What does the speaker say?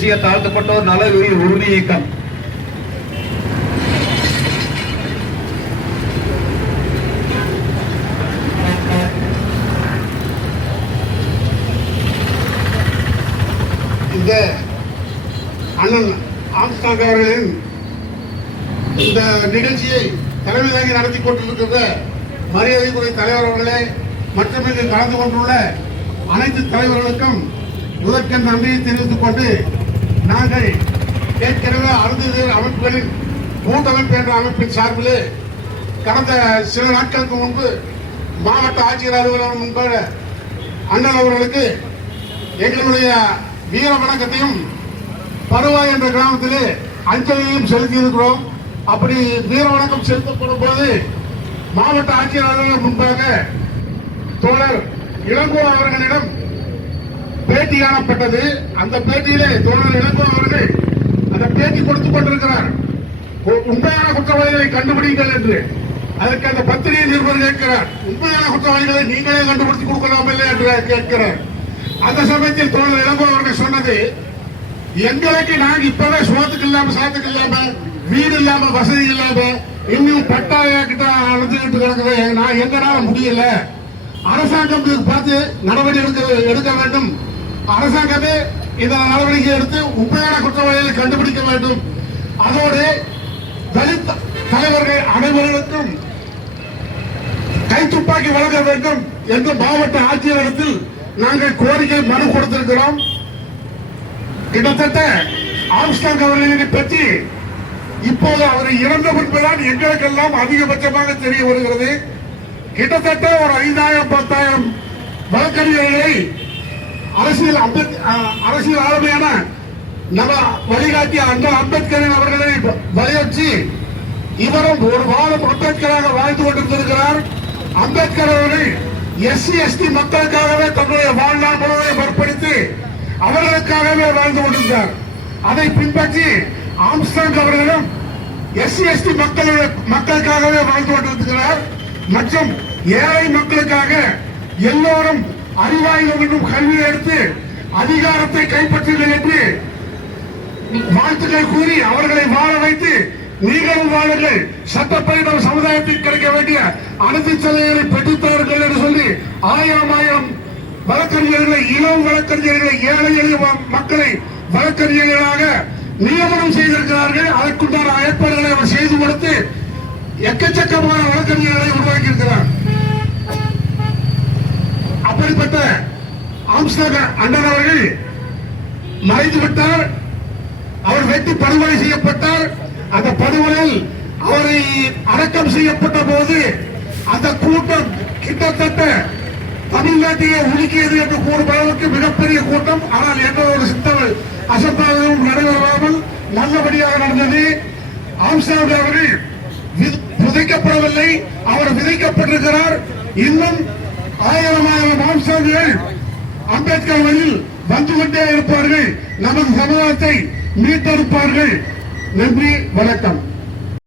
தேசிய தாழ்த்தப்பட்டோர் நல உறுதி இயக்கம் இந்த அண்ணன் ஆம்ஸ்டாங் அவர்களின் இந்த நிகழ்ச்சியை தலைமை நடத்தி கொண்டிருக்கிற மரியாதைக்குரிய தலைவர் அவர்களே மற்றும் இங்கு கலந்து கொண்டுள்ள அனைத்து தலைவர்களுக்கும் முதற்கண் நன்றியை தெரிவித்துக் கொண்டு நாங்கள் ஏற்கனவே அருந்ததியர் அமைப்புகளின் கூட்டமைப்பு என்ற அமைப்பின் சார்பில் கடந்த சில நாட்களுக்கு முன்பு மாவட்ட ஆட்சியர் அலுவலகம் முன்பாக அண்ணன் அவர்களுக்கு எங்களுடைய வீர வணக்கத்தையும் பருவாய் என்ற கிராமத்திலே அஞ்சலியையும் செலுத்தியிருக்கிறோம். அப்படி வீர வணக்கம் செலுத்தப்படும் போது மாவட்ட ஆட்சியர் அலுவலகம் முன்பாக தோழர் இளங்கோ அவர்களிடம் பேட்டி காணப்பட்டது. அந்த பேட்டியிலே தோழர் இளங்கோ அவர்கள் அந்த பேட்டி கொடுத்துக் கொண்டிருக்கிறார். உ- உண்மையான குற்றவாளிகளை கண்டுபிடிங்கள் என்று. அதற்கு அந்த பத்திரிகை நிருபர் கேட்கிறார். உண்மையான குற்றவாளிகளை நீங்களே கண்டுபிடித்து கொடுக்கலாம் இல்லை என்று கேட்கிறார். அந்த சமயத்தில் தோழர் இளங்கோ அவர்கள் சொன்னது எங்களுக்கு நாங்க இப்பவே சோத்துக்கு இல்லாம சாத்துக்கு இல்லாம வீடு இல்லாம வசதி இல்லாம இன்னும் பட்டாய கிட்ட அழுதுகிட்டு கிடக்குது. நான் எங்கனால முடியல. அரசாங்கம் பார்த்து நடவடிக்கை எடுக்க வேண்டும். அரசாங்கமே இந்த நடவடிக்கை எடுத்து உண்மையான குற்றவாளிகளை கண்டுபிடிக்க வேண்டும். அதோடு தலித் தலைவர்கள் அனைவர்களுக்கும் கைத்துப்பாக்கி வழங்க வேண்டும் என்று மாவட்ட ஆட்சியரிடத்தில் நாங்கள் கோரிக்கை மனு கொடுத்திருக்கிறோம். கிட்டத்தட்ட ஆம்ஸ்டாங் அவர்களை பற்றி இப்போது அவர் இறந்த பின்புதான் எங்களுக்கெல்லாம் அதிகபட்சமாக தெரிய வருகிறது. கிட்டத்தட்ட ஒரு ஐந்தாயிரம் பத்தாயிரம் வழக்கறிஞர்களை அரசியல் அம்பேத் அரசியல் ஆளுமையான நம்ம வழிகாட்டிய அந்த அம்பேத்கரின் அவர்களை வலியுறுத்தி இவரும் ஒரு வாரம் அம்பேத்கராக வாழ்ந்து கொண்டிருந்திருக்கிறார். அம்பேத்கர் அவர்கள் எஸ்சி எஸ்டி மக்களுக்காகவே தன்னுடைய வாழ்நாள் முழுவதையும் அர்ப்பணித்து அவர்களுக்காகவே வாழ்ந்து கொண்டிருந்தார் அதை பின்பற்றி ஆம்ஸ்டாங் அவர்களும் எஸ்சி எஸ்டி மக்களுடைய மக்களுக்காகவே வாழ்ந்து கொண்டிருக்கிறார். மற்றும் ஏழை மக்களுக்காக எல்லோரும் அறிவாயுதம் என்னும் கல்வியை எடுத்து அதிகாரத்தை கைப்பற்றுங்கள் என்று வாழ்த்துக்களை கூறி அவர்களை வாழ வைத்து நீங்களும் வாழுங்கள். சட்டப்படி சமுதாயத்தில் கிடைக்க வேண்டிய அனைத்து சலுகைகளை பெற்றுத்தார்கள் என்று சொல்லி ஆயிரம் ஆயிரம் வழக்கறிஞர்களை இளம் வழக்கறிஞர்களை ஏழை எளிய மக்களை வழக்கறிஞர்களாக நியமனம் செய்திருக்கிறார்கள். அதற்குண்டான ஏற்பாடுகளை அவர் செய்து கொடுத்து எக்கச்சக்கமான வழக்கறிஞர்களை உருவாக்கி இருக்கிறார் அப்படிப்பட்ட ஆம்ஸ்டாங் அண்டர் அவர்கள் மறைந்துவிட்டார் அவர் வெட்டி படுகொலை செய்யப்பட்டார். அந்த படுகொலையில் அவரை அடக்கம் செய்யப்பட்ட போது அந்த கூட்டம் கிட்டத்தட்ட தமிழ்நாட்டையே உலுக்கியது என்று கூறும் அளவுக்கு மிகப்பெரிய கூட்டம். ஆனால் எந்த ஒரு சித்தவள் அசம்பாவிதமும் நடைபெறாமல் நல்லபடியாக நடந்தது. ஆம்ஸ்டாங் அவர்கள் வி- புதைக்கப்படவில்லை அவர் விதைக்கப்பட்டிருக்கிறார். இன்னும் ஆயிரம் ஆயிரம் ஆம்ஸ்டாங்குகள் அம்பேத்கர் வழியில் வந்து கொண்டே இருப்பார்கள். நமது சமுதாயத்தை மீட்டெடுப்பார்கள். நன்றி வணக்கம்.